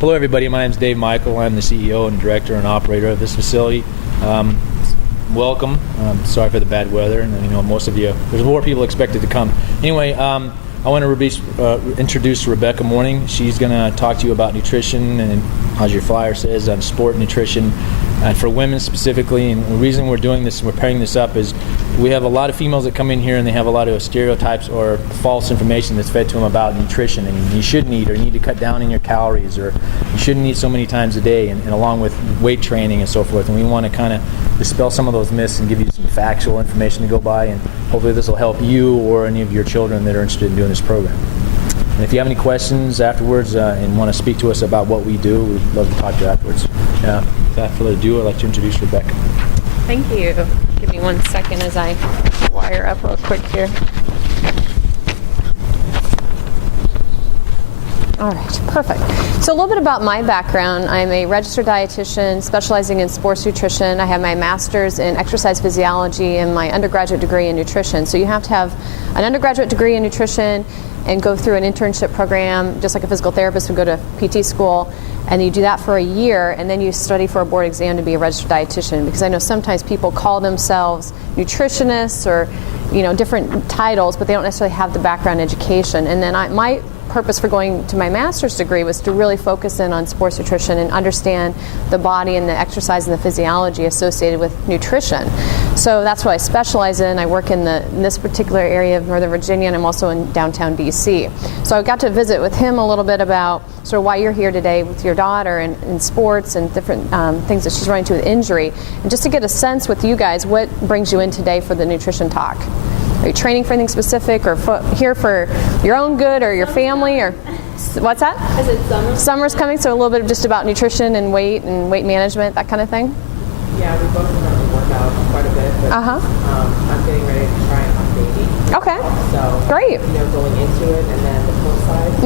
Hello everybody, my name is Dave Michael. I'm the CEO and director and operator of this facility. Welcome. Sorry for the bad weather, and most of you, there's more people expected to come. Anyway, I want to introduce Rebecca Mohning. She's going to talk to you about nutrition, and as your flyer says, sport nutrition, and for women specifically. And the reason we're doing this and we're pairing this up is we have a lot of females that come in here and they have a lot of stereotypes or false information that's fed to them about nutrition, and you shouldn't eat, or you need to cut down on your calories, or you shouldn't eat so many times a day, and along with weight training and so forth. And we want to kind of dispel some of those myths and give you some factual information to go by, and hopefully this will help you or any of your children that are interested in doing this program. And if you have any questions afterwards and want to speak to us about what we do, we'd love to talk to you afterwards. Without further ado, I'd like to introduce Rebecca. Thank you. Give me 1 second as I wire up real quick here. All right, perfect. So a little bit about my background. I'm a registered dietitian specializing in sports nutrition. I have my master's in exercise physiology and my undergraduate degree in nutrition. So you have to have an undergraduate degree in nutrition and go through an internship program, just like a physical therapist would go to PT school. And you do that for a year, and then you study for a board exam to be a registered dietitian. Because I know sometimes people call themselves nutritionists or different titles, but they don't necessarily have the background education. And then my purpose for going to my master's degree was to really focus in on sports nutrition and understand the body and the exercise and the physiology associated with nutrition. So that's what I specialize in. I work in this particular area of Northern Virginia, and I'm also in downtown DC. So I got to visit with him a little bit about sort of why you're here today with your daughter and sports and different things that she's running into with injury, and just to get a sense with you guys, what brings you in today for the nutrition talk? Are you training for anything specific, or here for your own good or your family, or what's that? I said summer. Summer's coming, so a little bit of just about nutrition and weight management, that kind of thing? Yeah, we both currently work out quite a bit, but I'm getting ready to try and up baby. Okay. So great. Going into it, and then the full side of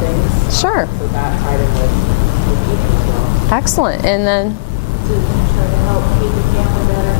things. Sure. So that tied in with eating as well. Excellent. And then to try to help keep the family better.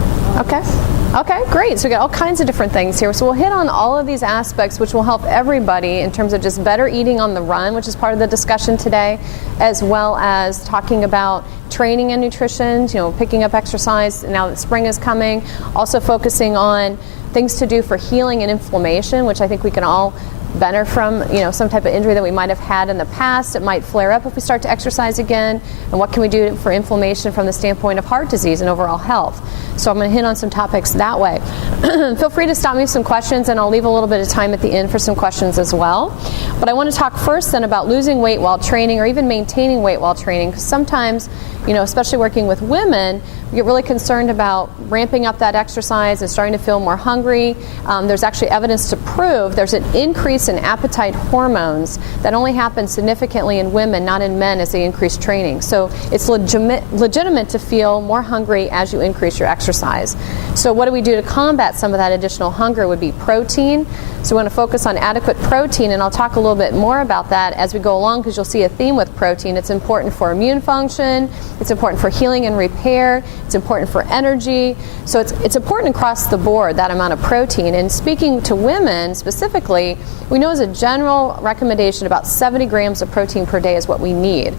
Okay, great. So we got all kinds of different things here. So we'll hit on all of these aspects, which will help everybody in terms of just better eating on the run, which is part of the discussion today, as well as talking about training and nutrition, picking up exercise now that spring is coming, also focusing on things to do for healing and inflammation, which I think we can all benefit from, some type of injury that we might have had in the past. It might flare up if we start to exercise again. And what can we do for inflammation from the standpoint of heart disease and overall health? So I'm going to hit on some topics that way. Feel free to stop me with some questions, and I'll leave a little bit of time at the end for some questions as well. But I want to talk first then about losing weight while training, or even maintaining weight while training, because sometimes, especially working with women, we get really concerned about ramping up that exercise and starting to feel more hungry. There's actually evidence to prove there's an increase in appetite hormones that only happens significantly in women, not in men, as they increase training. So it's legitimate to feel more hungry as you increase your exercise. So what do we do to combat some of that additional hunger would be protein. So we want to focus on adequate protein, and I'll talk a little bit more about that as we go along, because you'll see a theme with protein. It's important for immune function, it's important for healing and repair, it's important for energy. So it's important across the board, that amount of protein. And speaking to women specifically, we know as a general recommendation about 70 grams of protein per day is what we need.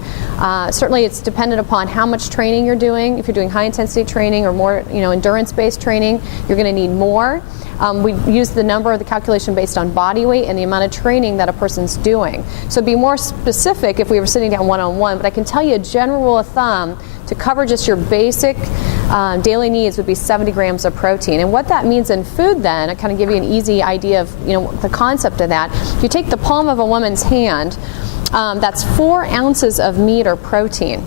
Certainly it's dependent upon how much training you're doing. If you're doing high intensity training or more endurance-based training, you're going to need more. We use the calculation based on body weight and the amount of training that a person's doing. So be more specific if we were sitting down one-on-one, but I can tell you a general rule of thumb to cover just your basic daily needs would be 70 grams of protein. And what that means in food then, I kind of give you an easy idea of the concept of that. If you take the palm of a woman's hand, that's 4 ounces of meat or protein.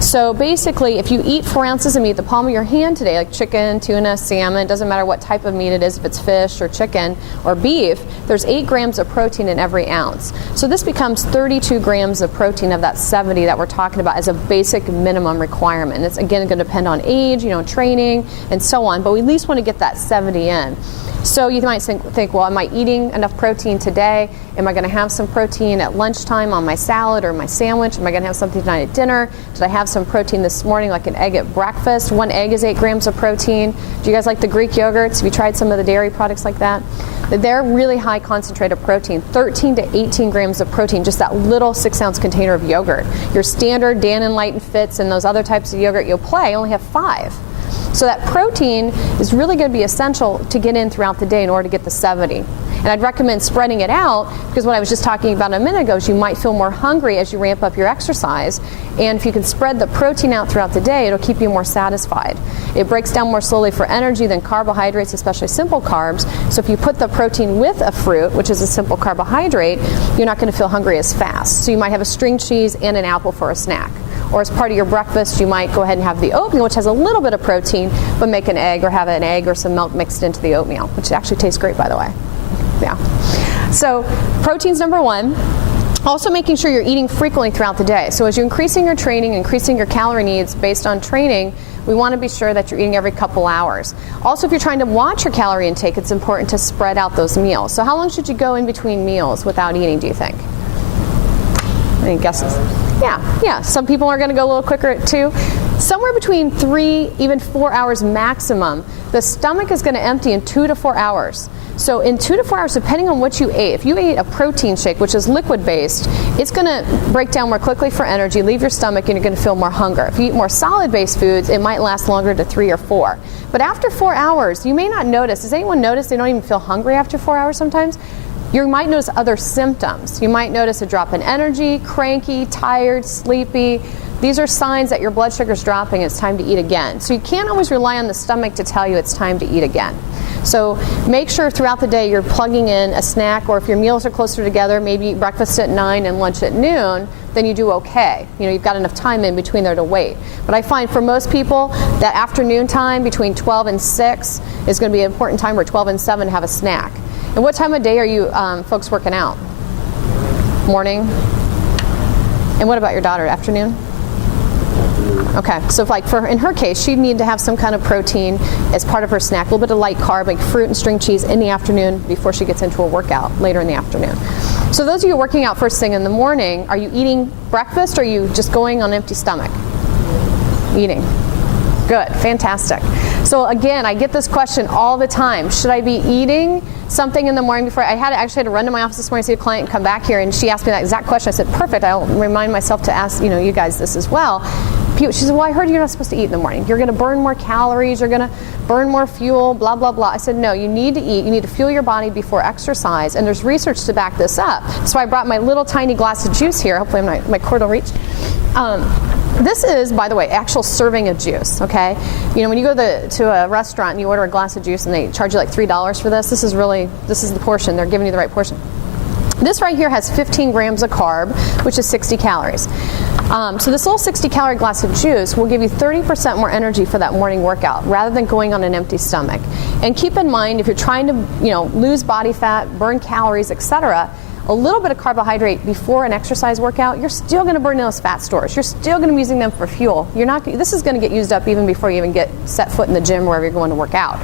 So basically, if you eat 4 ounces of meat, the palm of your hand today, like chicken, tuna, salmon, doesn't matter what type of meat it is, if it's fish or chicken or beef, there's 8 grams of protein in every ounce. So this becomes 32 grams of protein of that 70 that we're talking about as a basic minimum requirement. And it's again going to depend on age, training, and so on, but we at least want to get that 70 in. So you might think, well, am I eating enough protein today? Am I going to have some protein at lunchtime on my salad or my sandwich? Am I going to have something tonight at dinner? Did I have some protein this morning, like an egg at breakfast? 1 egg is 8 grams of protein. Do you guys like the Greek yogurts? Have you tried some of the dairy products like that? They're really high concentrated protein, 13 to 18 grams of protein, just that little 6-ounce container of yogurt. Your standard Dannon Light and Fits and those other types of yogurt you'll play only have 5. So that protein is really going to be essential to get in throughout the day in order to get the 70. And I'd recommend spreading it out, because what I was just talking about a minute ago is you might feel more hungry as you ramp up your exercise. And if you can spread the protein out throughout the day, it'll keep you more satisfied. It breaks down more slowly for energy than carbohydrates, especially simple carbs. So if you put the protein with a fruit, which is a simple carbohydrate, you're not going to feel hungry as fast. So you might have a string cheese and an apple for a snack. Or as part of your breakfast, you might go ahead and have the oatmeal, which has a little bit of protein, but make an egg or have an egg or some milk mixed into the oatmeal, which actually tastes great, by the way. Yeah. So protein's number 1. Also making sure you're eating frequently throughout the day. So as you're increasing your training, increasing your calorie needs based on training, we want to be sure that you're eating every couple hours. Also, if you're trying to watch your calorie intake, it's important to spread out those meals. So how long should you go in between meals without eating, do you think? Any guesses? Yeah. Some people are going to go a little quicker at 2. Somewhere between 3, even 4 hours maximum. The stomach is going to empty in 2 to 4 hours. So in 2 to 4 hours, depending on what you ate, if you ate a protein shake, which is liquid-based, it's going to break down more quickly for energy, leave your stomach, and you're going to feel more hunger. If you eat more solid-based foods, it might last longer to 3 or 4. But after 4 hours, you may not notice. Does anyone notice they don't even feel hungry after 4 hours sometimes? You might notice other symptoms. You might notice a drop in energy, cranky, tired, sleepy. These are signs that your blood sugar is dropping and it's time to eat again. So you can't always rely on the stomach to tell you it's time to eat again. So make sure throughout the day you're plugging in a snack, or if your meals are closer together, maybe eat breakfast at 9 and lunch at noon, then you do okay. You've got enough time in between there to wait. But I find for most people that afternoon time between 12 and 6 is going to be an important time, or 12 and 7 to have a snack. And what time of day are you folks working out? Morning? And what about your daughter, afternoon? Okay, so in her case, she'd need to have some kind of protein as part of her snack, a little bit of light carb, like fruit and string cheese in the afternoon before she gets into a workout later in the afternoon. So those of you working out first thing in the morning, are you eating breakfast, or are you just going on an empty stomach? Eating. Good, fantastic. So again, I get this question all the time. Should I be eating something in the morning before? I actually had to run to my office this morning to see a client and come back here, and she asked me that exact question. I said, perfect, I'll remind myself to ask you guys this as well. She said, well, I heard you're not supposed to eat in the morning. You're going to burn more calories, you're going to burn more fuel, blah, blah, blah. I said, no, you need to eat. You need to fuel your body before exercise, and there's research to back this up. So I brought my little tiny glass of juice here. Hopefully my cord will reach. This is, by the way, actual serving of juice, okay? When you go to a restaurant and you order a glass of juice and they charge you like $3 for this, this is the portion. They're giving you the right portion. This right here has 15 grams of carb, which is 60 calories. So this little 60-calorie glass of juice will give you 30% more energy for that morning workout, rather than going on an empty stomach. And keep in mind, if you're trying to lose body fat, burn calories, etc., a little bit of carbohydrate before an exercise workout, you're still going to burn those fat stores. You're still going to be using them for fuel. This is going to get used up even before you even get set foot in the gym, wherever you're going to work out.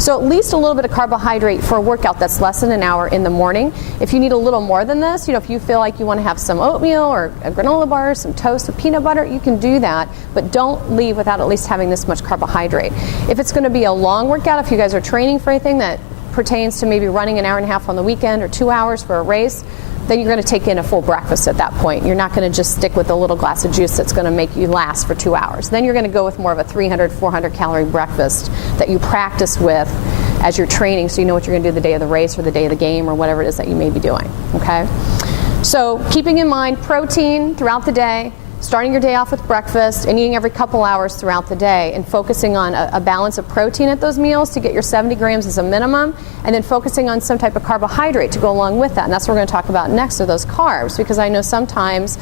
So at least a little bit of carbohydrate for a workout that's less than an hour in the morning. If you need a little more than this, if you feel like you want to have some oatmeal or a granola bar, some toast with peanut butter, you can do that, but don't leave without at least having this much carbohydrate. If it's going to be a long workout, if you guys are training for anything that pertains to maybe running an hour and a half on the weekend or 2 hours for a race, then you're going to take in a full breakfast at that point. You're not going to just stick with a little glass of juice that's going to make you last for 2 hours. Then you're going to go with more of a 300, 400 calorie breakfast that you practice with as you're training, so you know what you're going to do the day of the race or the day of the game or whatever it is that you may be doing, okay? So keeping in mind protein throughout the day, starting your day off with breakfast and eating every couple hours throughout the day, and focusing on a balance of protein at those meals to get your 70 grams as a minimum, and then focusing on some type of carbohydrate to go along with that. And that's what we're going to talk about next, are those carbs, because I know sometimes,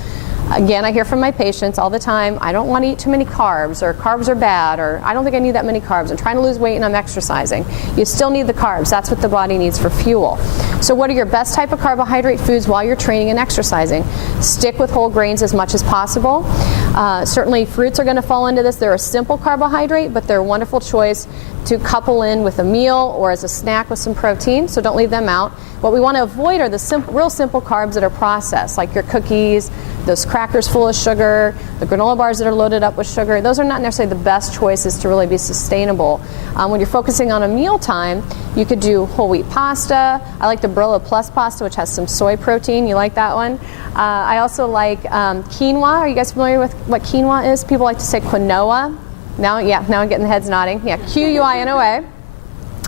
again, I hear from my patients all the time, I don't want to eat too many carbs, or carbs are bad, or I don't think I need that many carbs. I'm trying to lose weight and I'm exercising. You still need the carbs. That's what the body needs for fuel. So what are your best type of carbohydrate foods while you're training and exercising? Stick with whole grains as much as possible. Certainly fruits are going to fall into this. They're a simple carbohydrate, but they're a wonderful choice to couple in with a meal or as a snack with some protein, so don't leave them out. What we want to avoid are the real simple carbs that are processed, like your cookies, those crackers full of sugar, the granola bars that are loaded up with sugar. Those are not necessarily the best choices to really be sustainable. When you're focusing on a meal time, you could do whole wheat pasta. I like the Barilla Plus pasta, which has some soy protein. You like that one? I also like quinoa. Are you guys familiar with what quinoa is? People like to say quinoa. Now I'm getting the heads nodding. Yeah, Quinoa.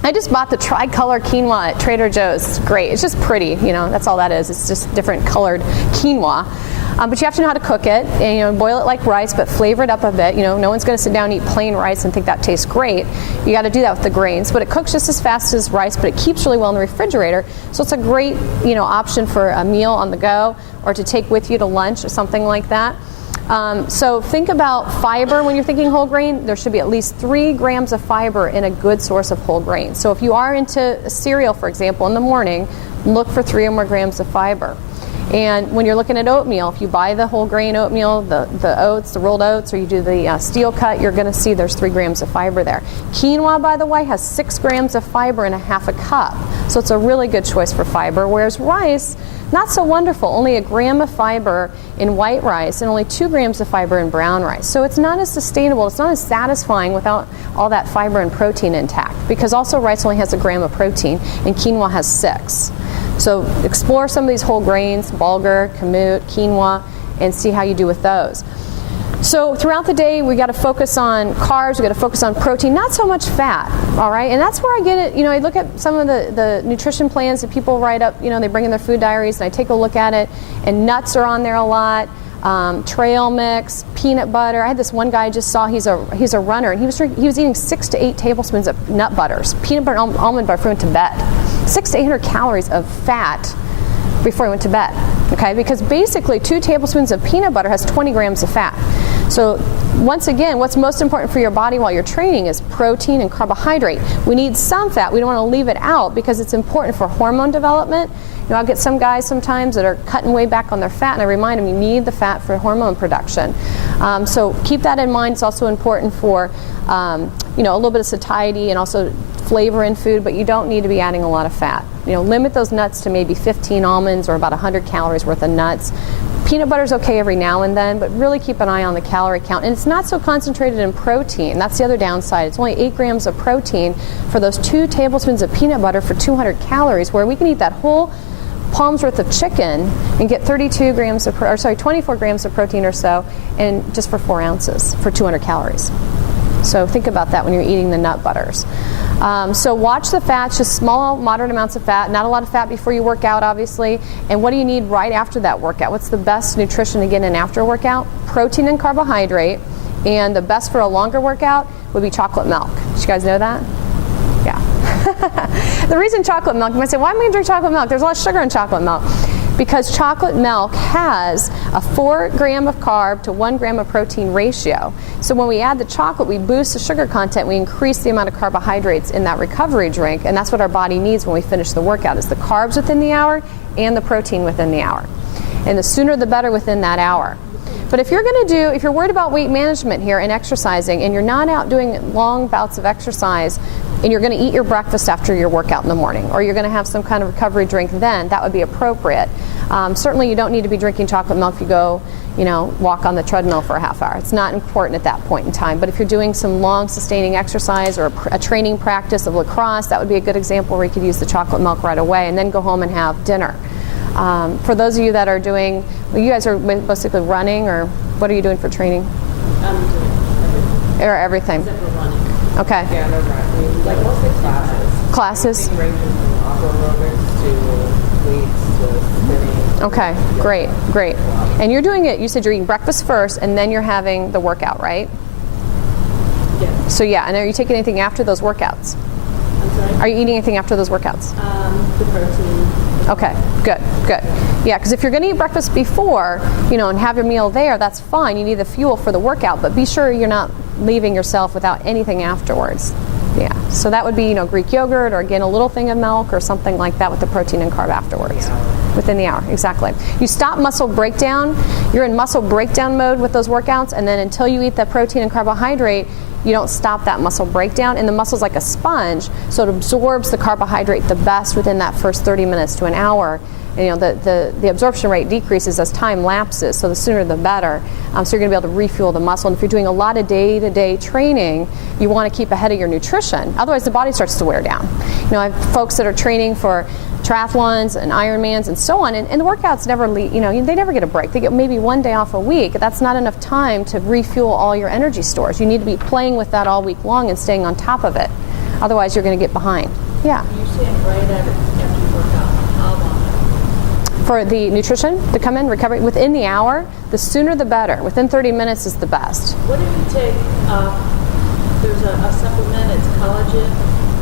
I just bought the tricolor quinoa at Trader Joe's. It's great. It's just pretty, that's all that is. It's just different colored quinoa. But you have to know how to cook it, and boil it like rice, but flavor it up a bit. No one's going to sit down and eat plain rice and think that tastes great. You got to do that with the grains, but it cooks just as fast as rice, but it keeps really well in the refrigerator. So it's a great, option for a meal on the go, or to take with you to lunch or something like that. So think about fiber when you're thinking whole grain. There should be at least 3 grams of fiber in a good source of whole grain. So if you are into cereal, for example, in the morning, look for 3 or more grams of fiber. And when you're looking at oatmeal, if you buy the whole grain oatmeal, the oats, the rolled oats, or you do the steel cut, you're going to see there's 3 grams of fiber there. Quinoa, by the way, has 6 grams of fiber in a half a cup. So it's a really good choice for fiber, whereas rice, not so wonderful. Only 1 gram of fiber in white rice and only 2 grams of fiber in brown rice. So it's not as sustainable, it's not as satisfying without all that fiber and protein intact, because also rice only has 1 gram of protein and quinoa has 6. So explore some of these whole grains, bulgur, kamut, quinoa, and see how you do with those. So throughout the day, we got to focus on carbs, we got to focus on protein, not so much fat, all right? And that's where I get it, I look at some of the nutrition plans that people write up, they bring in their food diaries, and I take a look at it, and nuts are on there a lot, trail mix, peanut butter. I had this one guy I just saw, he's a runner, and he was eating 6 to 8 tablespoons of nut butters, peanut butter and almond butter before he went to bed. 600 to 800 calories of fat before he went to bed, okay? Because basically 2 tablespoons of peanut butter has 20 grams of fat. So once again, what's most important for your body while you're training is protein and carbohydrate. We need some fat. We don't want to leave it out because it's important for hormone development. I'll get some guys sometimes that are cutting way back on their fat, and I remind them you need the fat for hormone production. So keep that in mind. It's also important for a little bit of satiety and also flavor in food, but you don't need to be adding a lot of fat. Limit those nuts to maybe 15 almonds or about 100 calories worth of nuts. Peanut butter is okay every now and then, but really keep an eye on the calorie count. And it's not so concentrated in protein. That's the other downside. It's only 8 grams of protein for those 2 tablespoons of peanut butter for 200 calories, where we can eat that whole palm's worth of chicken and get 24 grams of protein or so, and just for 4 ounces for 200 calories. So think about that when you're eating the nut butters. So watch the fats, just small, moderate amounts of fat, not a lot of fat before you work out, obviously. And what do you need right after that workout? What's the best nutrition to get in after a workout? Protein and carbohydrate. And the best for a longer workout would be chocolate milk. Did you guys know that? Yeah. The reason chocolate milk, you might say, why am I going to drink chocolate milk? There's a lot of sugar in chocolate milk. Because chocolate milk has a 4 gram of carb to 1 gram of protein ratio. So when we add the chocolate, we boost the sugar content, we increase the amount of carbohydrates in that recovery drink, and that's what our body needs when we finish the workout, is the carbs within the hour and the protein within the hour. And the sooner the better within that hour. But if you're worried about weight management here and exercising, and you're not out doing long bouts of exercise, and you're going to eat your breakfast after your workout in the morning, or you're going to have some kind of recovery drink then, that would be appropriate. Certainly you don't need to be drinking chocolate milk if you go, walk on the treadmill for a half hour. It's not important at that point in time. But if you're doing some long sustaining exercise or a training practice of lacrosse, that would be a good example where you could use the chocolate milk right away and then go home and have dinner. For those of you that are doing, you guys are basically running, or what are you doing for training? I'm doing everything. except for running. Okay. Yeah, no running. Like mostly classes. Classes? Everything ranges from aqua aerobics to weights to spinning. Okay, great. And you're doing it, you said you're eating breakfast first and then you're having the workout, right? Yeah. So yeah, and are you taking anything after those workouts? I'm sorry? Are you eating anything after those workouts? The protein. Okay, good. Yeah, because if you're going to eat breakfast before, and have your meal there, that's fine. You need the fuel for the workout, but be sure you're not leaving yourself without anything afterwards. Yeah, so that would be, Greek yogurt, or again, a little thing of milk or something like that with the protein and carb afterwards. Within the hour, exactly. You stop muscle breakdown. You're in muscle breakdown mode with those workouts, and then until you eat that protein and carbohydrate, you don't stop that muscle breakdown. And the muscle's like a sponge, so it absorbs the carbohydrate the best within that first 30 minutes to an hour. And, the absorption rate decreases as time lapses, so the sooner the better. So you're going to be able to refuel the muscle. And if you're doing a lot of day-to-day training, you want to keep ahead of your nutrition. Otherwise, the body starts to wear down. I have folks that are training for triathlons and Ironmans and so on, and the workouts never they never get a break. They get maybe one day off a week. That's not enough time to refuel all your energy stores. You need to be playing with that all week long and staying on top of it. Otherwise, you're going to get behind. Yeah. You're saying right after you work out, how long? For the nutrition to come in, recovery, within the hour, the sooner the better. Within 30 minutes is the best. What if you take, there's a supplement, it's collagen,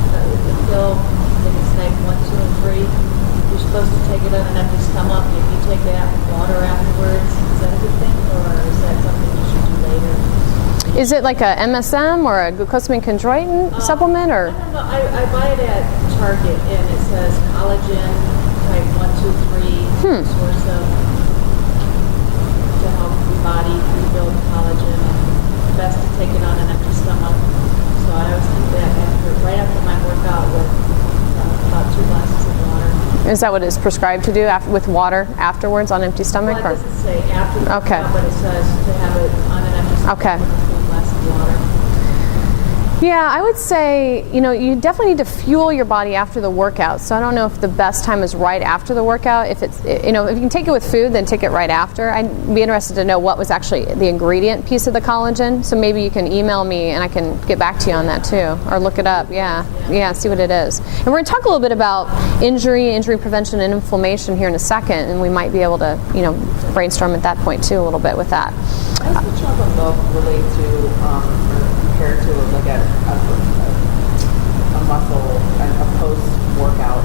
the pill, I think it's like 1, 2, and 3. You're supposed to take it on an empty stomach. If you take that with water afterwards, is that a good thing, or is that something you should do later? Is it like a MSM or a glucosamine chondroitin supplement, or? I don't know. I buy it at Target, and it says collagen type 1, 2, 3 source of to help your body rebuild collagen. Best to take it on an empty stomach. So I always take that right after my workout with about 2 glasses of water. Is that what it's prescribed to do with water afterwards on empty stomach? Well, it doesn't say after the Okay. workout, but it says to have it on an empty stomach Okay. with 2 glasses of water. Yeah, I would say, you definitely need to fuel your body after the workout. So I don't know if the best time is right after the workout. If it's, if you can take it with food, then take it right after. I'd be interested to know what was actually the ingredient piece of the collagen. So maybe you can email me and I can get back to you on that too, or look it up. Yeah, see what it is. And we're going to talk a little bit about injury prevention, and inflammation here in a second, and we might be able to, brainstorm at that point too a little bit with that. How does the chocolate milk relate to, or compare to like a muscle and a post-workout?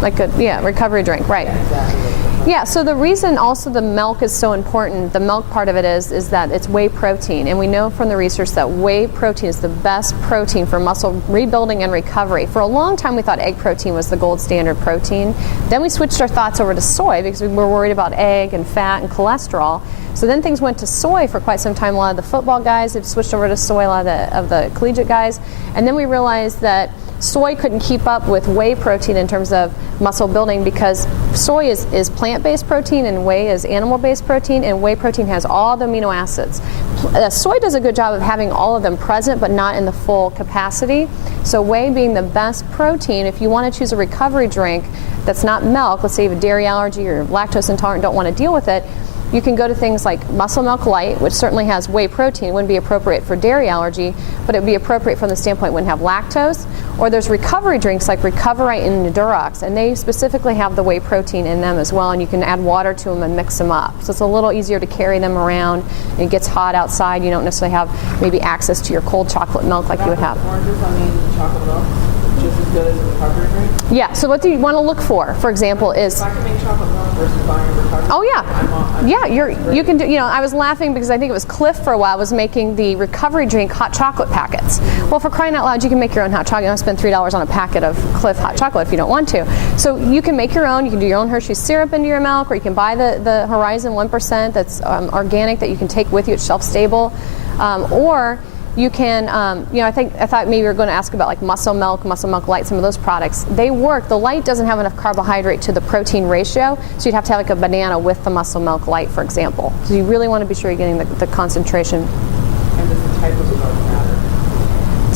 Like a recovery drink, right? Yeah, exactly. Yeah, so the reason also the milk is so important, the milk part of it is that it's whey protein. And we know from the research that whey protein is the best protein for muscle rebuilding and recovery. For a long time we thought egg protein was the gold standard protein. Then we switched our thoughts over to soy because we were worried about egg and fat and cholesterol. So then things went to soy for quite some time. A lot of the football guys have switched over to soy, a lot of the collegiate guys. And then we realized that soy couldn't keep up with whey protein in terms of muscle building because soy is plant-based protein and whey is animal-based protein, and whey protein has all the amino acids. Soy does a good job of having all of them present but not in the full capacity. So whey being the best protein, if you want to choose a recovery drink that's not milk, let's say you have a dairy allergy or lactose intolerant, don't want to deal with it, you can go to things like Muscle Milk Light, which certainly has whey protein. It wouldn't be appropriate for dairy allergy, but it would be appropriate from the standpoint it wouldn't have lactose. Or there's recovery drinks like Recoverite and Endurax, and they specifically have the whey protein in them as well, and you can add water to them and mix them up. So it's a little easier to carry them around. It gets hot outside. You don't necessarily have maybe access to your cold chocolate milk like you would have. Oranges, chocolate milk, just as good as a recovery drink? Yeah, so what do you want to look for example, is... If I can make chocolate milk versus buying a recovery Oh yeah, I'm yeah. You can do. I was laughing because I think it was Cliff for a while was making the recovery drink hot chocolate packets. Well, for crying out loud, you can make your own hot chocolate. You don't spend $3 on a packet of Cliff hot chocolate if you don't want to. So you can make your own. You can do your own Hershey syrup into your milk, or you can buy the Horizon 1% that's organic that you can take with you. It's shelf stable, or you can, I thought maybe you were going to ask about like Muscle Milk Light, some of those products. They work. The light doesn't have enough carbohydrate to the protein ratio, so you'd have to have like a banana with the Muscle Milk Light, for example. So you really want to be sure you're getting the concentration. And does the type of milk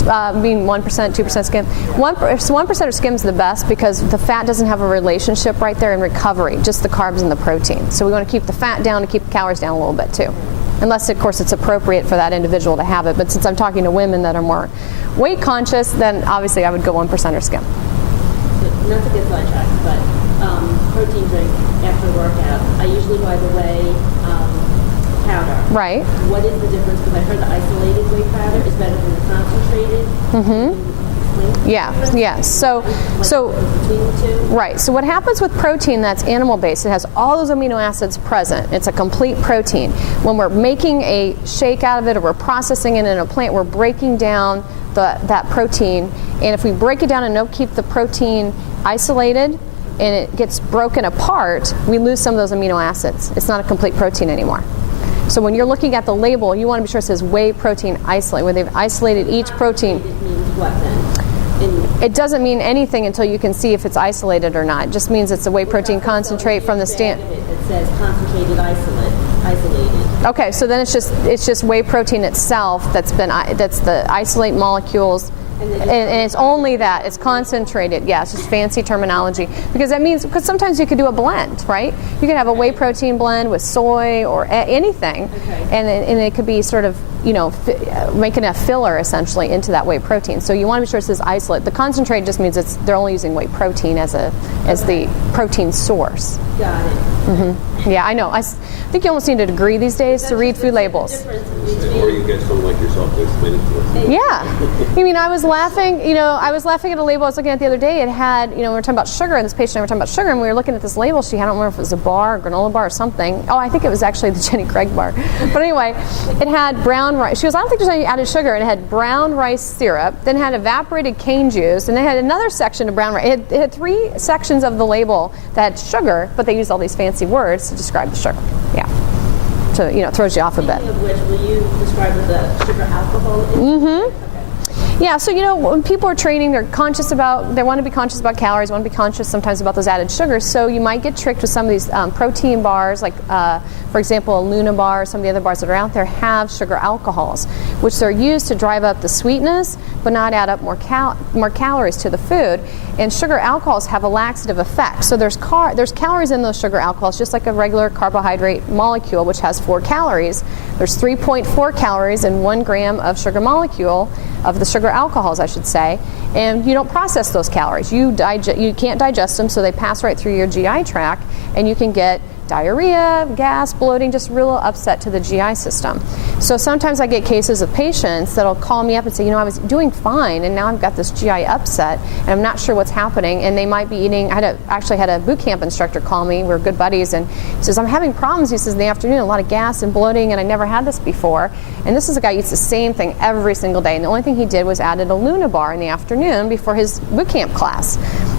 matter? Being 1%, 2% skim. 1% of skim is the best because the fat doesn't have a relationship right there in recovery, just the carbs and the protein. So we want to keep the fat down and keep the calories down a little bit too. Unless, of course, it's appropriate for that individual to have it. But since I'm talking to women that are more weight conscious, then obviously I would go 1% or skim. Not to get sidetracked, but protein drink after workout, I usually buy the whey powder. Right. What is the difference? Because I heard the isolated whey powder is better than the concentrated. Mm-hmm. Yeah. So between the two? right. So what happens with protein that's animal-based, it has all those amino acids present. It's a complete protein. When we're making a shake out of it or we're processing it in a plant, we're breaking down that protein. And if we break it down and don't keep the protein isolated and it gets broken apart, we lose some of those amino acids. It's not a complete protein anymore. So when you're looking at the label, you want to be sure it says whey protein isolate, where they've isolated each protein. It means what then? It doesn't mean anything until you can see if it's isolated or not. It just means it's a whey protein concentrate from the stand. It says concentrated isolated. Okay, so then it's just whey protein itself that's the isolate molecules. And it's only that. It's concentrated. Yeah, it's just fancy terminology. Because sometimes you could do a blend, right? You could have a whey protein blend with soy or anything. Okay. And it could be sort of, making a filler essentially into that whey protein. So you want to be sure it says isolate. The concentrate just means they're only using whey protein as the protein source. Got it. Mm-hmm. Yeah, I know. I think you almost need a degree these days to read food labels. Or you get someone like yourself to explain it to us. Yeah. I mean, I was laughing at a label I was looking at the other day. It had, we were talking about sugar, and this patient and I were talking about sugar, and we were looking at this label she had. I don't remember if it was a bar, a granola bar, or something. Oh, I think it was actually the Jenny Craig bar. But anyway, it had brown rice. She goes, I don't think there's any added sugar. And it had brown rice syrup, then it had evaporated cane juice, and they had another section of brown rice. It had 3 sections of the label that had sugar, but they used all these fancy words to describe the sugar. Yeah. So, it throws you off a bit. Speaking of which, will you describe what the sugar alcohol is? Mm-hmm. Yeah, so when people are training, they want to be conscious about calories, want to be conscious sometimes about those added sugars. So you might get tricked with some of these protein bars, like for example, a Luna bar, or some of the other bars that are out there have sugar alcohols, which are used to drive up the sweetness, but not add up more calories to the food. And sugar alcohols have a laxative effect. So there's calories in those sugar alcohols, just like a regular carbohydrate molecule, which has 4 calories. There's 3.4 calories in 1 gram of sugar molecule, of the sugar alcohols, I should say, and you don't process those calories. You can't digest them, so they pass right through your GI tract, and you can get diarrhea, gas, bloating, just real upset to the GI system. So sometimes I get cases of patients that'll call me up and say, I was doing fine, and now I've got this GI upset, and I'm not sure what's happening, and they might be eating. I actually had a boot camp instructor call me. We're good buddies, and he says, I'm having problems. He says, in the afternoon, a lot of gas and bloating, and I never had this before. And this is a guy who eats the same thing every single day, and the only thing he did was added a Luna bar in the afternoon before his boot camp class.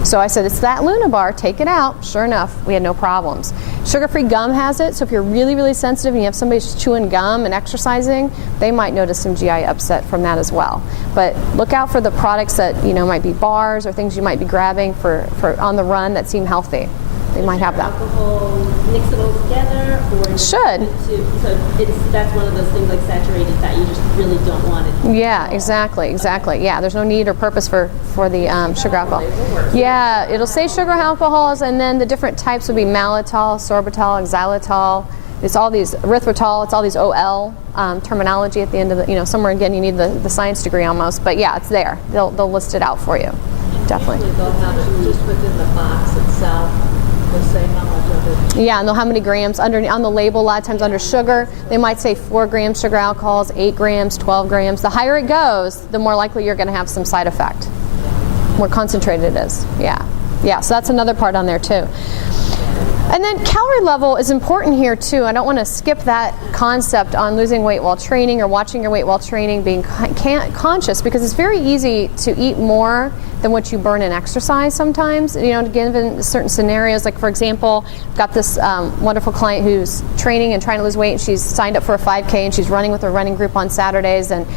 So I said, it's that Luna bar, take it out. Sure enough, we had no problems. Sugar-free gum has it, so if you're really, really sensitive and you have somebody who's chewing gum and exercising, they might notice some GI upset from that as well. But look out for the products that might be bars or things you might be grabbing for on the run that seem healthy. They might have that. Alcohol, mix it all together, or should. That's one of those things like saturated fat. You just really don't want it. Yeah, exactly. Yeah, there's no need or purpose for the sugar alcohol. Yeah, it'll say sugar alcohols, and then the different types would be maltitol, sorbitol, xylitol. It's all these erythritol. It's all these OL terminology at the end of the. Somewhere again you need the science degree almost, but yeah, it's there. They'll list it out for you. Definitely. Usually they'll have it just within the box itself. They'll say how much of it. Yeah, and they'll how many grams on the label. A lot of times under sugar, they might say 4 grams sugar alcohols, 8 grams, 12 grams. The higher it goes, the more likely you're going to have some side effect. More concentrated it is. Yeah. So that's another part on there too. And then calorie level is important here too. I don't want to skip that concept on losing weight while training or watching your weight while training, being conscious, because it's very easy to eat more than what you burn in exercise sometimes, given certain scenarios. Like for example, I've got this wonderful client who's training and trying to lose weight, and she's signed up for a 5K, and she's running with her running group on Saturdays, and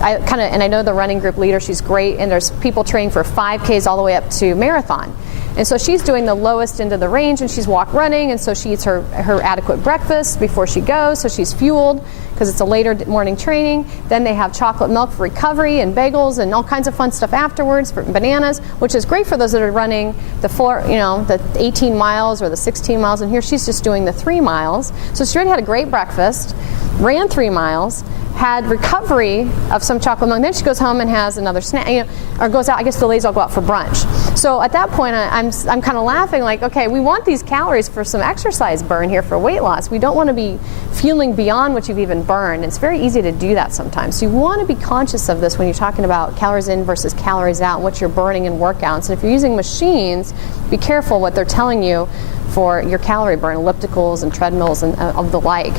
I know the running group leader, she's great, and there's people training for 5Ks all the way up to marathon. And so she's doing the lowest end of the range, and she's walk running, and so she eats her adequate breakfast before she goes, so she's fueled because it's a later morning training. Then they have chocolate milk for recovery and bagels and all kinds of fun stuff afterwards, for bananas, which is great for those that are running the 18 miles or the 16 miles, and here she's just doing the 3 miles. So she already had a great breakfast, ran 3 miles, had recovery of some chocolate milk. Then she goes home and has another snack, or goes out. I guess the ladies all go out for brunch. So at that point, I'm kind of laughing, like, okay, we want these calories for some exercise burn here for weight loss. We don't want to be fueling beyond what you've even burned. It's very easy to do that sometimes. So you want to be conscious of this when you're talking about calories in versus calories out, what you're burning in workouts. And if you're using machines, be careful what they're telling you for your calorie burn, ellipticals and treadmills and of the like.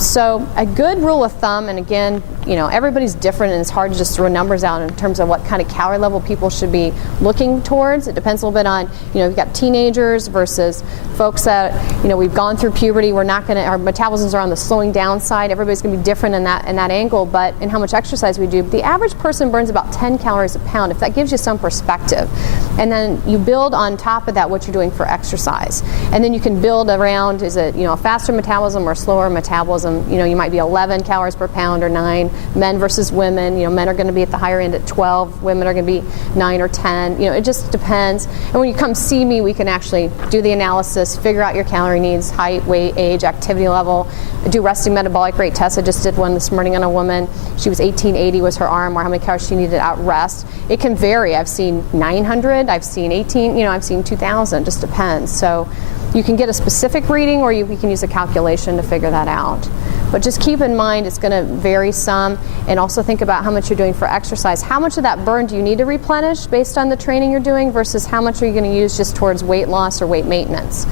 So a good rule of thumb, and again, everybody's different and it's hard to just throw numbers out in terms of what kind of calorie level people should be looking towards. It depends a little bit on, you've got teenagers versus folks that, we've gone through puberty. We're not going to, our metabolisms are on the slowing down side. Everybody's going to be different in that angle, but in how much exercise we do. The average person burns about 10 calories a pound, if that gives you some perspective. And then you build on top of that what you're doing for exercise. And then you can build around, is it, a faster metabolism or slower metabolism? You might be 11 calories per pound or 9. Men versus women, men are going to be at the higher end at 12. Women are going to be 9 or 10. It just depends. And when you come see me, we can actually do the analysis, figure out your calorie needs, height, weight, age, activity level, do resting metabolic rate tests. I just did one this morning on a woman. She was 1880 was her RM, or how many calories she needed at rest. It can vary. I've seen 900, I've seen 18, I've seen 2,000, just depends. So you can get a specific reading, or you can use a calculation to figure that out. But just keep in mind it's going to vary some, and also think about how much you're doing for exercise. How much of that burn do you need to replenish based on the training you're doing versus how much are you going to use just towards weight loss or weight maintenance?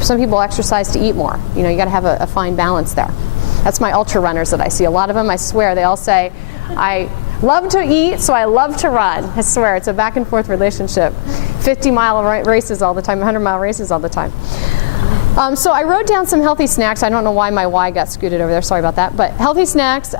Some people exercise to eat more. You got to have a fine balance there. That's my ultra runners that I see. A lot of them, I swear, they all say, I love to eat, so I love to run. I swear, it's a back and forth relationship. 50-mile races all the time, 100-mile races all the time. So I wrote down some healthy snacks. I don't know why my Y got scooted over there. Sorry about that. But healthy snacks,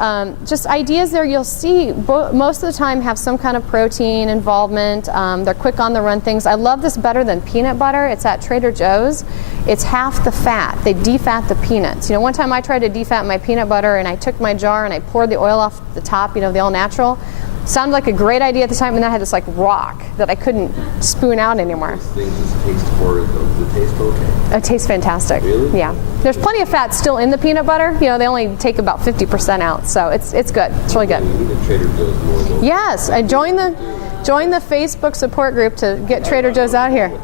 just ideas there. You'll see most of the time have some kind of protein involvement. They're quick on the run things. I love this better than peanut butter. It's at Trader Joe's. It's half the fat. They defat the peanuts. One time I tried to defat my peanut butter, and I took my jar and I poured the oil off the top, the all natural. Sounded like a great idea at the time, and then I had this rock that I couldn't spoon out anymore. Things just taste horrid, though. Does it taste okay? It tastes fantastic. Really? Yeah. There's plenty of fat still in the peanut butter. They only take about 50% out, so it's good. It's really good. You need a Trader Joe's more, though. Yes, I joined the Facebook support group to get Trader Joe's out here.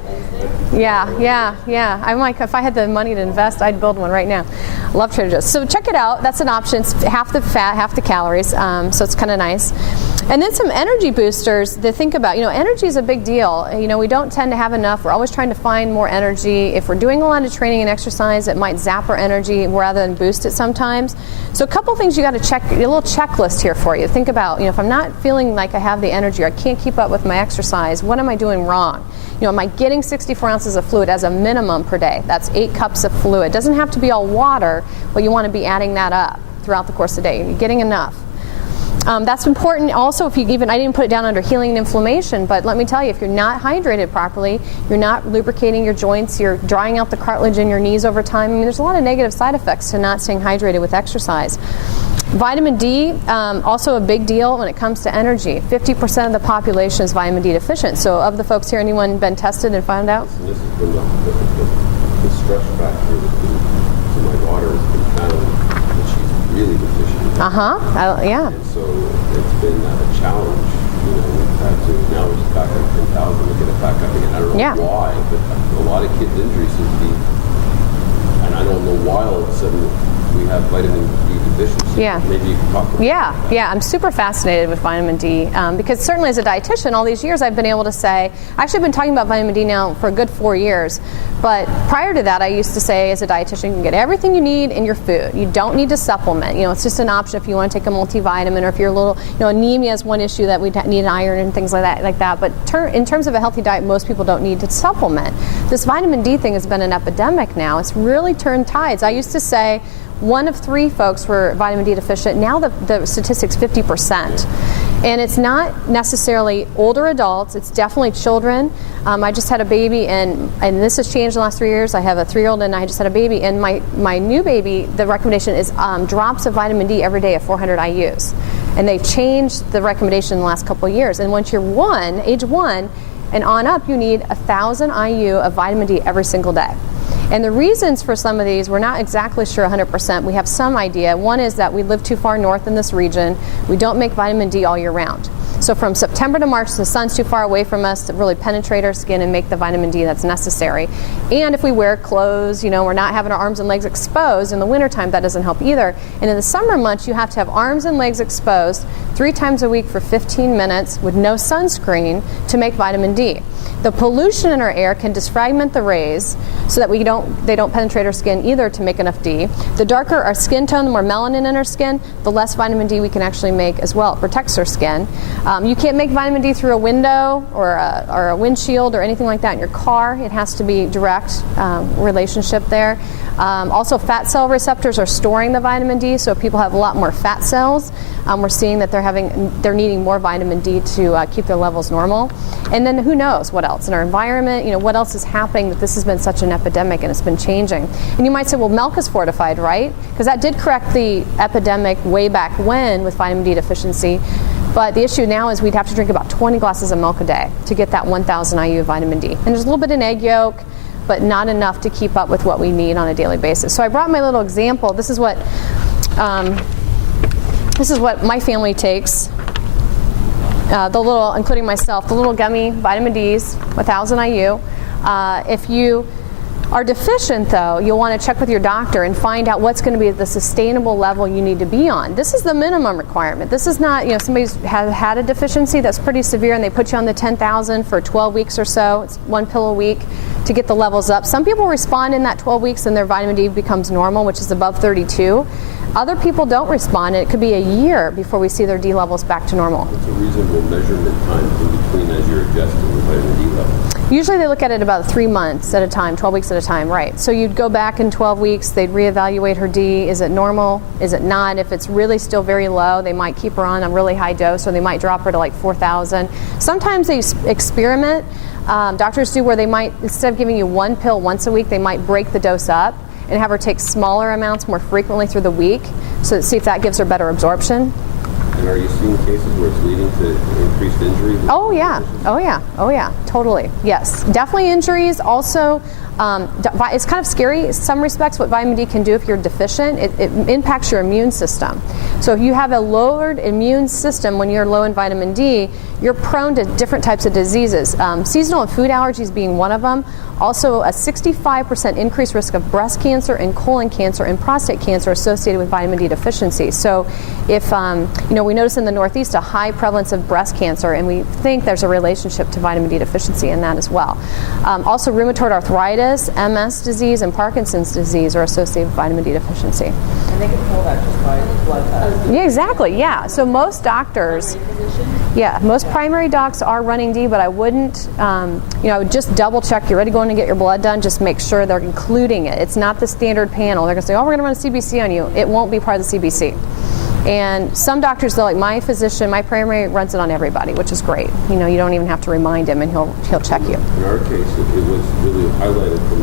Yeah. I'm like, if I had the money to invest, I'd build one right now. Love Trader Joe's. So check it out. That's an option. It's half the fat, half the calories. So it's kind of nice. And then some energy boosters to think about. Energy is a big deal. We don't tend to have enough. We're always trying to find more energy. If we're doing a lot of training and exercise, it might zap our energy rather than boost it sometimes. So a couple things you got to check, a little checklist here for you. Think about, if I'm not feeling like I have the energy or I can't keep up with my exercise, what am I doing wrong? Am I getting 64 ounces of fluid as a minimum per day? That's 8 cups of fluid. It doesn't have to be all water, but you want to be adding that up throughout the course of the day. You're getting enough. That's important. Also, I didn't put it down under healing and inflammation, but let me tell you, if you're not hydrated properly, you're not lubricating your joints, you're drying out the cartilage in your knees over time. There's a lot of negative side effects to not staying hydrated with exercise. Vitamin D, also a big deal when it comes to energy. 50% of the population is vitamin D deficient. So of the folks here, anyone been tested and found out? This has been the stress factor to my daughter has been found that she's really deficient. Yeah. And so it's been a challenge. We've had to, now we're just back up 10,000 to get it back up again. I don't know why, but a lot of kids' injuries seem to be, and I don't know why all of a sudden we have vitamin D deficiency. Yeah. Maybe you can talk about that. Yeah. I'm super fascinated with vitamin D because certainly as a dietitian, all these years I've been able to say, actually I've been talking about vitamin D now for a good 4 years, but prior to that I used to say as a dietitian, you can get everything you need in your food. You don't need to supplement. It's just an option if you want to take a multivitamin, or if you're a little, anemia is one issue that we need iron and things like that. But in terms of a healthy diet, most people don't need to supplement. This vitamin D thing has been an epidemic now. It's really turned tides. I used to say 1 of 3 folks were vitamin D deficient. Now the statistic's 50%. And it's not necessarily older adults, it's definitely children. I just had a baby, and this has changed in the last 3 years. I have a 3-year-old and I just had a baby, and my new baby, the recommendation is drops of vitamin D every day at 400 IUs. And they've changed the recommendation in the last couple of years. And once you're age 1 and on up, you need 1,000 IU of vitamin D every single day. And the reasons for some of these, we're not exactly sure 100%. We have some idea. One is that we live too far north in this region. We don't make vitamin D all year round. So from September to March, the sun's too far away from us to really penetrate our skin and make the vitamin D that's necessary. And if we wear clothes, we're not having our arms and legs exposed. In the wintertime, that doesn't help either. And in the summer months, you have to have arms and legs exposed 3 times a week for 15 minutes with no sunscreen to make vitamin D. The pollution in our air can disfragment the rays so that they don't penetrate our skin either to make enough D. The darker our skin tone, the more melanin in our skin, the less vitamin D we can actually make as well. It protects our skin. You can't make vitamin D through a window or a windshield or anything like that in your car. It has to be direct relationship there. Also, fat cell receptors are storing the vitamin D, so if people have a lot more fat cells, we're seeing that they're needing more vitamin D to keep their levels normal. And then who knows what else in our environment, what else is happening that this has been such an epidemic and it's been changing. And you might say, well, milk is fortified, right? Because that did correct the epidemic way back when with vitamin D deficiency. But the issue now is we'd have to drink about 20 glasses of milk a day to get that 1,000 IU of vitamin D. And there's a little bit in egg yolk, but not enough to keep up with what we need on a daily basis. So I brought my little example. This is what my family takes. Including myself, the little gummy vitamin Ds, 1,000 IU. If you are deficient, though, you'll want to check with your doctor and find out what's going to be the sustainable level you need to be on. This is the minimum requirement. This is not, somebody's had a deficiency that's pretty severe and they put you on the 10,000 for 12 weeks or so. It's one pill a week to get the levels up. Some people respond in that 12 weeks and their vitamin D becomes normal, which is above 32. Other people don't respond, and it could be a year before we see their D levels back to normal. What's a reasonable measurement time in between as you're adjusting the vitamin D level? Usually they look at it about 3 months at a time, 12 weeks at a time, right? So you'd go back in 12 weeks, they'd reevaluate her D. Is it normal? Is it not? If it's really still very low, they might keep her on a really high dose, or they might drop her to like 4,000. Sometimes they experiment. Doctors do where they might, instead of giving you one pill once a week, they might break the dose up and have her take smaller amounts more frequently through the week, so see if that gives her better absorption. And are you seeing cases where it's leading to increased injury? Oh yeah, totally. Yes, definitely injuries. Also, it's kind of scary in some respects what vitamin D can do if you're deficient. It impacts your immune system. So if you have a lowered immune system when you're low in vitamin D, you're prone to different types of diseases. Seasonal and food allergies being one of them. Also, a 65% increased risk of breast cancer and colon cancer and prostate cancer associated with vitamin D deficiency. So if, we notice in the Northeast a high prevalence of breast cancer, and we think there's a relationship to vitamin D deficiency in that as well. Also, rheumatoid arthritis, MS disease, and Parkinson's disease are associated with vitamin D deficiency. And they can tell that just by blood tests. Yeah, exactly, yeah. So most doctors, most primary docs are running D, but I wouldn't, I would just double check. You're ready to go in and get your blood done, just make sure they're including it. It's not the standard panel. They're going to say, we're going to run a CBC on you. It won't be part of the CBC. And some doctors, though, like my physician, my primary runs it on everybody, which is great. You don't even have to remind him, and he'll check you. In our case, it was really highlighted from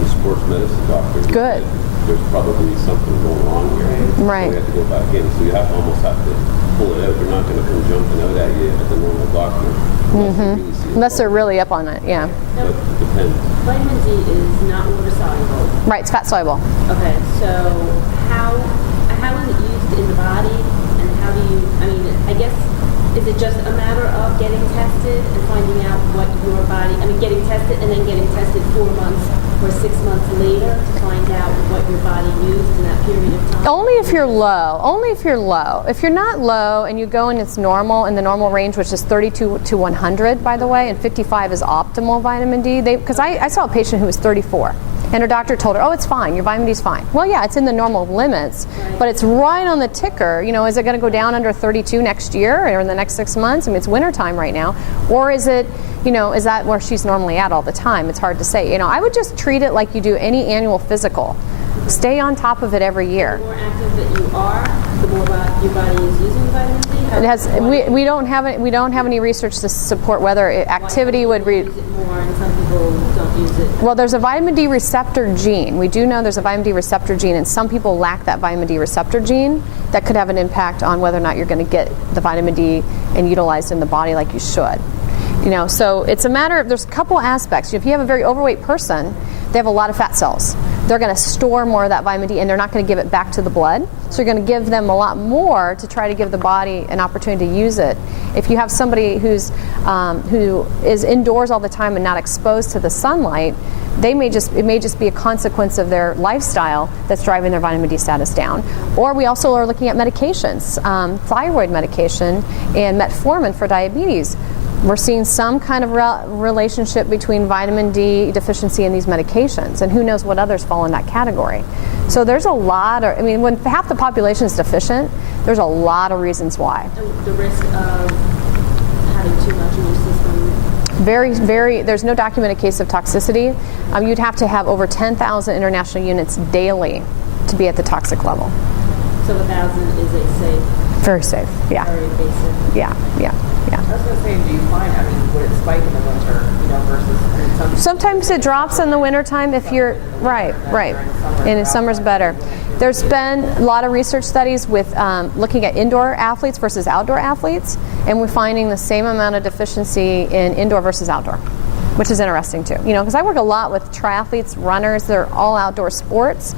the sports medicine doctor. Good. There's probably something going on here. Right. So we have to go back in. So you almost have to pull it out. They're not going to come jumping out at you at the normal doctor. Unless they're really up on it, yeah. But it depends. Vitamin D is not water soluble. Right, it's fat soluble. Okay, so how is it used in the body, and how do you, I guess, is it just a matter of getting tested and finding out what your body, getting tested and then getting tested 4 months or 6 months later to find out what your body used in that period of time? Only if you're low. Only if you're low. If you're not low and you go and it's normal, in the normal range, which is 32 to 100, by the way, and 55 is optimal vitamin D. Because I saw a patient who was 34. And her doctor told her, it's fine, your vitamin D is fine. Well, yeah, it's in the normal limits, but it's right on the ticker. Is it going to go down under 32 next year or in the next 6 months? It's wintertime right now. Or is it, is that where she's normally at all the time? It's hard to say. I would just treat it like you do any annual physical. Stay on top of it every year. The more active that you are, the more your body is using vitamin D? We don't have any research to support whether activity would use it more and some people don't use it. Well, there's a vitamin D receptor gene. We do know there's a vitamin D receptor gene, and some people lack that vitamin D receptor gene. That could have an impact on whether or not you're going to get the vitamin D and utilized in the body like you should. So it's a matter of, there's a couple aspects. If you have a very overweight person, they have a lot of fat cells. They're going to store more of that vitamin D, and they're not going to give it back to the blood. So you're going to give them a lot more to try to give the body an opportunity to use it. If you have somebody who is indoors all the time and not exposed to the sunlight, it may just be a consequence of their lifestyle that's driving their vitamin D status down. Or we also are looking at medications, thyroid medication and metformin for diabetes. We're seeing some kind of relationship between vitamin D deficiency and these medications, and who knows what others fall in that category. So there's a lot of, I mean, when half the population is deficient, there's a lot of reasons why. The risk of having too much in your system. Very, there's no documented case of toxicity. You'd have to have over 10,000 international units daily to be at the toxic level. So 1,000 is a safe. Very safe, yeah. Very basic. Yeah. I was going to say, do you find, I mean, would it spike in the winter, versus, I mean, Sometimes it drops in the wintertime if you're, right. And in summer's better. There's been a lot of research studies with looking at indoor athletes versus outdoor athletes, and we're finding the same amount of deficiency in indoor versus outdoor, which is interesting too. Because I work a lot with triathletes, runners, they're all outdoor sports,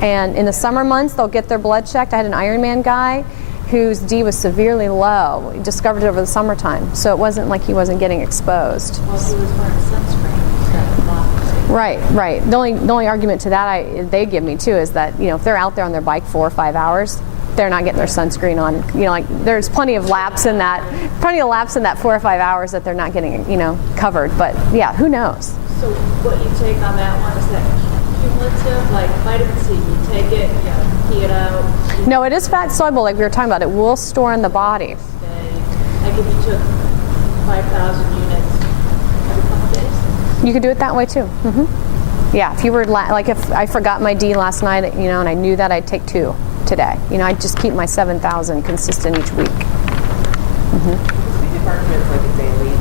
and in the summer months they'll get their blood checked. I had an Ironman guy whose D was severely low. He discovered it over the summertime, so it wasn't like he wasn't getting exposed. Well, he was wearing sunscreen. That blocked it. Right. The only argument to that they give me too is that if they're out there on their bike 4 or 5 hours, they're not getting their sunscreen on. There's plenty of lapse in that 4 or 5 hours that they're not getting covered. But yeah, who knows? So what you take on that one is that cumulative, like vitamin C, you take it, pee it out. No, it is fat soluble, like we were talking about. It will store in the body. Like if you took 5,000 units every couple days. You could do it that way too. Mm-hmm. Yeah, if you were if I forgot my D last night, and I knew that, I'd take 2 today. I'd just keep my 7,000 consistent each week. Mm-hmm. We department like a daily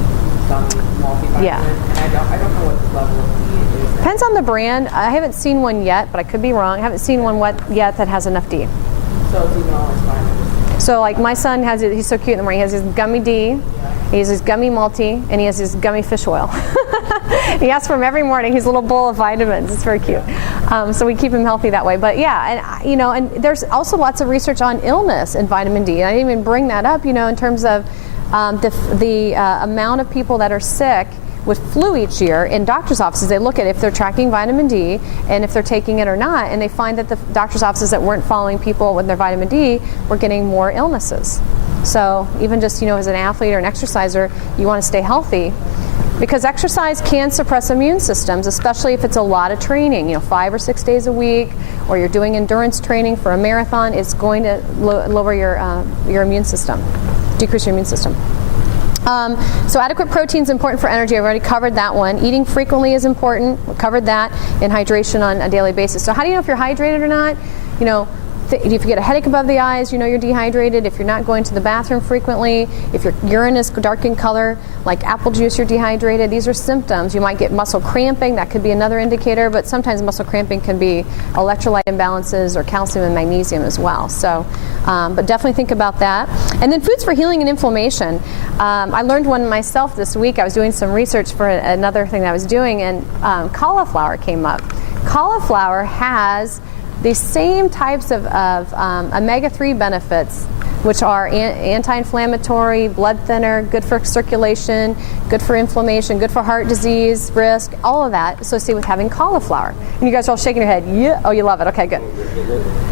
multivitamin, Yeah. and I don't know what the level of D is. Depends on the brand. I haven't seen one yet, but I could be wrong. I haven't seen one yet that has enough D. So it's even always fine. So like my son he's so cute in the morning. He has his gummy D, he has his gummy multi, and he has his gummy fish oil. He asks for him every morning. He's a little bowl of vitamins. It's very cute. So we keep him healthy that way. But yeah, and and there's also lots of research on illness and vitamin D. And I didn't even bring that up, in terms of the amount of people that are sick with flu each year. In doctors' offices, they look at if they're tracking vitamin D and if they're taking it or not, and they find that the doctors' offices that weren't following people with their vitamin D were getting more illnesses. So even just, as an athlete or an exerciser, you want to stay healthy, because exercise can suppress immune systems, especially if it's a lot of training, 5 or 6 days a week, or you're doing endurance training for a marathon. It's going to lower your immune system, decrease your immune system. So adequate protein is important for energy. I've already covered that one. Eating frequently is important. We covered that. And hydration on a daily basis. So how do you know if you're hydrated or not? If you get a headache above the eyes, you're dehydrated. If you're not going to the bathroom frequently, if your urine is dark in color, like apple juice, you're dehydrated. These are symptoms. You might get muscle cramping. That could be another indicator, but sometimes muscle cramping can be electrolyte imbalances or calcium and magnesium as well. So, but definitely think about that. And then foods for healing and inflammation. I learned one myself this week. I was doing some research for another thing that I was doing, and cauliflower came up. Cauliflower has the same types of omega-3 benefits, which are anti-inflammatory, blood thinner, good for circulation, good for inflammation, good for heart disease risk, all of that associated with having cauliflower. And you guys are all shaking your head. Yeah. Oh, you love it. Okay, good.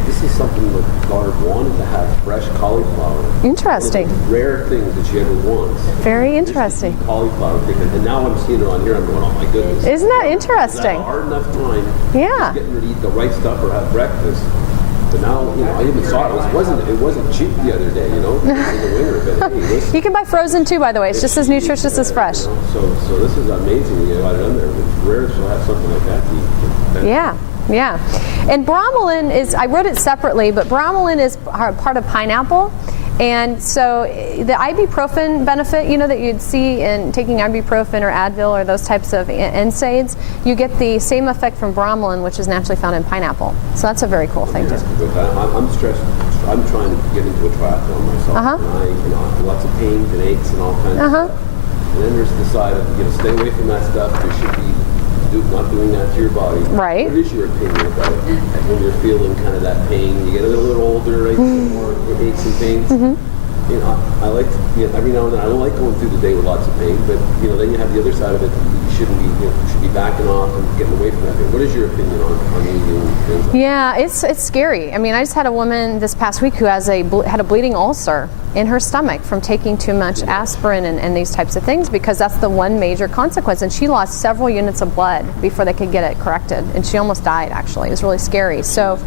This is something that Barb wanted to have, fresh cauliflower. Interesting. One of the rare things that she ever wants. Very interesting. Cauliflower, and now I'm seeing it on here. I'm going, oh my goodness. Isn't that interesting? That hard enough time. Yeah. Getting ready to eat the right stuff or have breakfast. But now, I even saw it. It wasn't cheap the other day, in the winter. But hey, listen, You can buy frozen too, by the way. It's just as nutritious as fresh. So this is amazing. You got it on there. It's rare to have something like that to eat. Yeah. And bromelain is, I wrote it separately, but bromelain is part of pineapple. And so the ibuprofen benefit, that you'd see in taking ibuprofen or Advil or those types of NSAIDs, you get the same effect from bromelain, which is naturally found in pineapple. So that's a very cool thing too. I'm stressed. I'm trying to get into a triathlon myself. And I lots of pains and aches and all kinds of stuff. And then there's the side of, stay away from that stuff. You should be not doing that to your body. Right. What is your opinion about it? When you're feeling kind of that pain, you get a little older, right? More aches and pains. I like, every now and then, I don't like going through the day with lots of pain, but, then you have the other side of it. You shouldn't be, should be backing off and getting away from that. What is your opinion on eating things like Yeah, it's scary. I mean, I just had a woman this past week who had a bleeding ulcer in her stomach from taking too much aspirin and these types of things, because that's the one major consequence. And she lost several units of blood before they could get it corrected, and she almost died. Actually, it was really scary. So.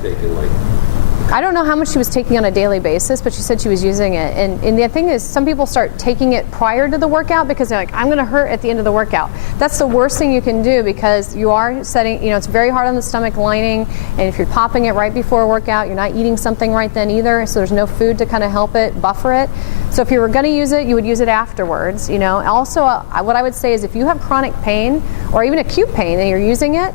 I don't know how much she was taking on a daily basis, but she said she was using it. And the thing is, some people start taking it prior to the workout because they're like, I'm going to hurt at the end of the workout. That's the worst thing you can do, because you are setting, it's very hard on the stomach lining. And if you're popping it right before a workout, you're not eating something right then either. So there's no food to kind of help it, buffer it. So if you were going to use it, you would use it afterwards. Also, what I would say is if you have chronic pain or even acute pain and you're using it,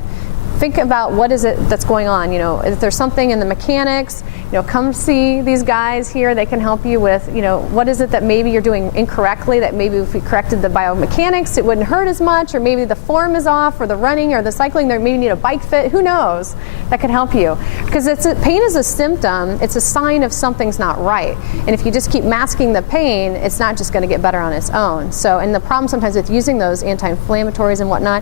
think about what is it that's going on. If there's something in the mechanics, come see these guys here. They can help you with, what is it that maybe you're doing incorrectly, that maybe if we corrected the biomechanics, it wouldn't hurt as much, or maybe the form is off, or the running or the cycling, they maybe need a bike fit. Who knows? That could help you. Because pain is a symptom. It's a sign of something's not right. And if you just keep masking the pain, it's not just going to get better on its own. So, and the problem sometimes with using those anti-inflammatories and whatnot,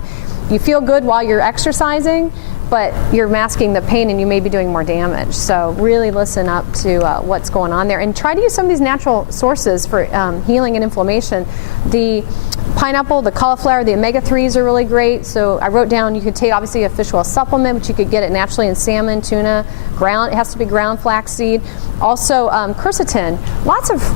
you feel good while you're exercising, but you're masking the pain and you may be doing more damage. So really listen up to what's going on there, and try to use some of these natural sources for healing and inflammation. The pineapple, the cauliflower, the omega-3s are really great. So I wrote down, you could take obviously a fish oil supplement, but you could get it naturally in salmon, tuna, it has to be ground flaxseed. Also quercetin.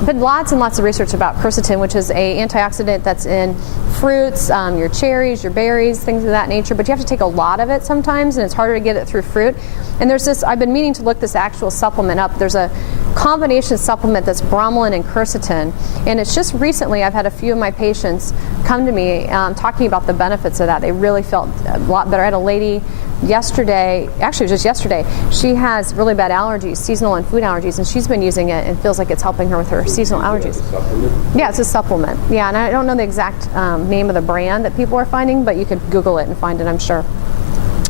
Been lots and lots of research about quercetin, which is a antioxidant that's in fruits, your cherries, your berries, things of that nature. But you have to take a lot of it sometimes, and it's harder to get it through fruit. And there's this, I've been meaning to look this actual supplement up. There's a combination supplement that's bromelain and quercetin. And it's just recently, I've had a few of my patients come to me talking about the benefits of that. They really felt a lot better. I had a lady yesterday, actually it was just yesterday, she has really bad allergies, seasonal and food allergies, and she's been using it and feels like it's helping her with her seasonal allergies. Yeah, it's a supplement. Yeah, and I don't know the exact name of the brand that people are finding, but you could Google it and find it, I'm sure.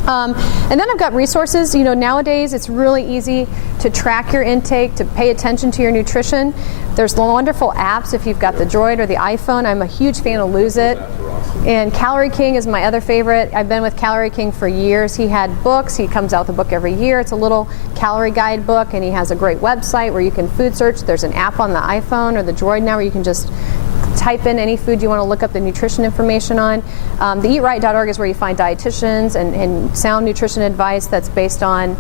And then I've got resources. Nowadays it's really easy to track your intake, to pay attention to your nutrition. There's wonderful apps if you've got the Droid or the iPhone. I'm a huge fan of Lose It. And Calorie King is my other favorite. I've been with Calorie King for years. He had books. He comes out with a book every year. It's a little calorie guide book, and he has a great website where you can food search. There's an app on the iPhone or the Droid now where you can just type in any food you want to look up the nutrition information on. The eatright.org is where you find dietitians and sound nutrition advice that's based on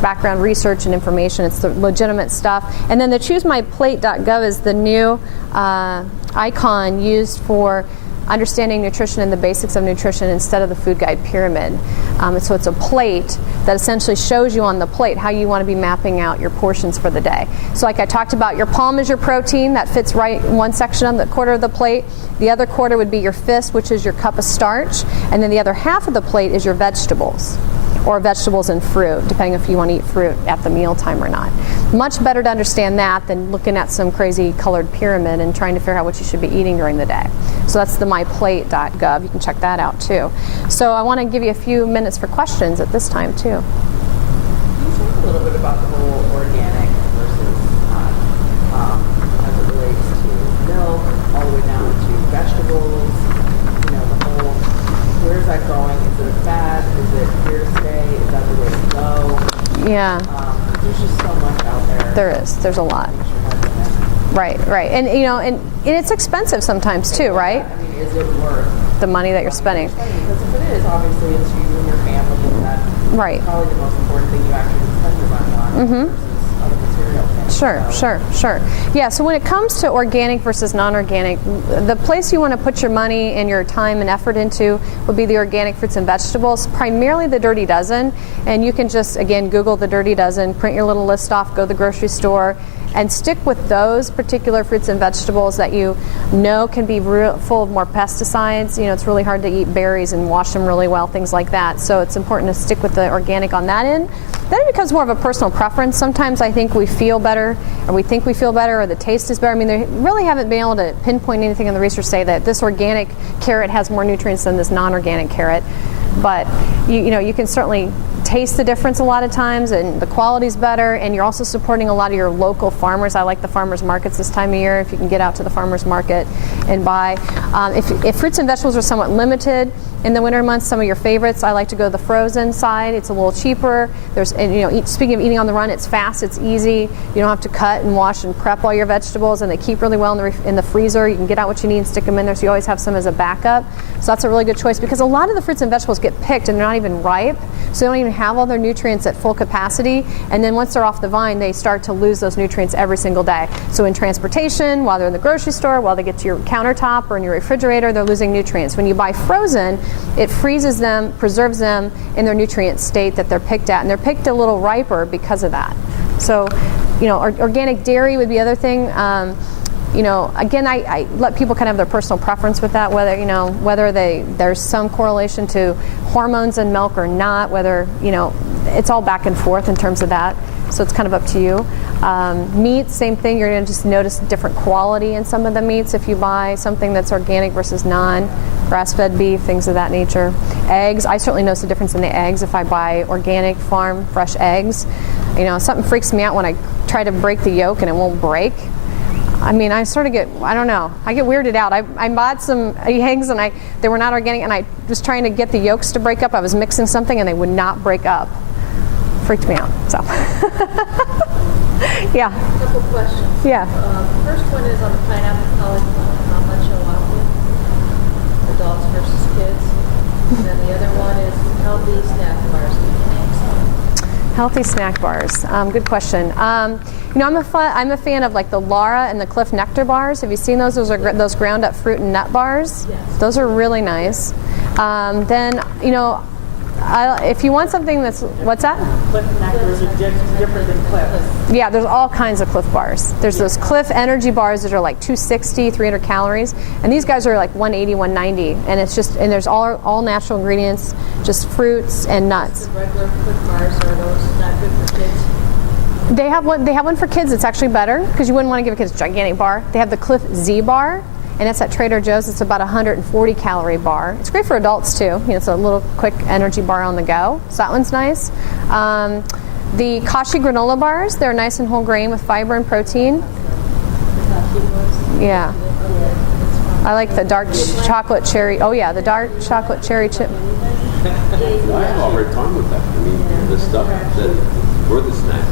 background research and information. It's the legitimate stuff. And then the choosemyplate.gov is the new icon used for understanding nutrition and the basics of nutrition instead of the food guide pyramid. So it's a plate that essentially shows you on the plate how you want to be mapping out your portions for the day. So like I talked about, your palm is your protein. That fits right in one section on the quarter of the plate. The other quarter would be your fist, which is your cup of starch. And then the other half of the plate is your vegetables, or vegetables and fruit, depending if you want to eat fruit at the meal time or not. Much better to understand that than looking at some crazy colored pyramid and trying to figure out what you should be eating during the day. So that's the myplate.gov. You can check that out too. So I want to give you a few minutes for questions at this time too. Can you talk a little bit about the whole organic versus as it relates to milk, all the way down to vegetables, the whole, where's that going? Is it a fad? Is it here to stay? Is that the way to go? Yeah. There's just so much out there. There is. There's a lot. Right. And and it's expensive sometimes too, right? I mean, is it worth the money that you're spending? Because if it is, obviously it's you and your family, and that's probably the most important thing you actually spend your money on versus other material things. Sure. Yeah, so when it comes to organic versus non-organic, the place you want to put your money and your time and effort into would be the organic fruits and vegetables, primarily the Dirty Dozen. And you can just, again, Google the Dirty Dozen, print your little list off, go to the grocery store, and stick with those particular fruits and vegetables that you know can be full of more pesticides. It's really hard to eat berries and wash them really well, things like that. So it's important to stick with the organic on that end. Then it becomes more of a personal preference. Sometimes I think we feel better, or we think we feel better, or the taste is better. I mean, they really haven't been able to pinpoint anything in the research say that this organic carrot has more nutrients than this non-organic carrot. but you can certainly taste the difference a lot of times, and the quality's better, and you're also supporting a lot of your local farmers. I like the farmers markets this time of year, if you can get out to the farmers market and buy. If fruits and vegetables are somewhat limited in the winter months, some of your favorites, I like to go to the frozen side. It's a little cheaper. Speaking of eating on the run, it's fast, it's easy. You don't have to cut and wash and prep all your vegetables, and they keep really well in the freezer. You can get out what you need and stick them in there, so you always have some as a backup. So that's a really good choice, because a lot of the fruits and vegetables get picked and they're not even ripe, so they don't even have all their nutrients at full capacity, and then once they're off the vine, they start to lose those nutrients every single day. So in transportation, while they're in the grocery store, while they get to your countertop or in your refrigerator, they're losing nutrients. When you buy frozen, it freezes them, preserves them in their nutrient state that they're picked at, and they're picked a little riper because of that. So, organic dairy would be the other thing. Again, I let people kind of have their personal preference with that, whether there's some correlation to hormones in milk or not, whether, it's all back and forth in terms of that. So it's kind of up to you. Meat, same thing. You're going to just notice different quality in some of the meats if you buy something that's organic versus non, grass-fed beef, things of that nature. Eggs, I certainly notice the difference in the eggs if I buy organic, farm, fresh eggs. Something freaks me out when I try to break the yolk and it won't break. I sort of I get weirded out. I bought some eggs and they were not organic, and I was trying to get the yolks to break up. I was mixing something and they would not break up. Freaked me out, so. Yeah. A couple questions. Yeah. First one is on the pineapple cauliflower, how much you'll offer, adults versus kids. And then the other one is healthy snack bars. Can you name some? Healthy snack bars. Good question. I'm a fan of like the Lara and the Cliff Nectar bars. Have you seen those? Those are those ground up fruit and nut bars. Yes. Those are really nice. Then if you want something that's, what's that? Cliff Nectars are different than Cliff. Yeah, there's all kinds of Cliff bars. There's those Cliff energy bars that are like 260, 300 calories, and these guys are like 180, 190, and there's all natural ingredients, just fruits and nuts. The regular Cliff bars, are those not good for kids? They have one for kids that's actually better, because you wouldn't want to give a kid a gigantic bar. They have the Cliff Z bar, and it's at Trader Joe's. It's about a 140 calorie bar. It's great for adults too. It's a little quick energy bar on the go. So that one's nice. The Kashi granola bars, they're nice and whole grain with fiber and protein. Yeah. I like the dark chocolate cherry. Oh yeah, the dark chocolate cherry chip. I have a hard time with that. The stuff that for the snack.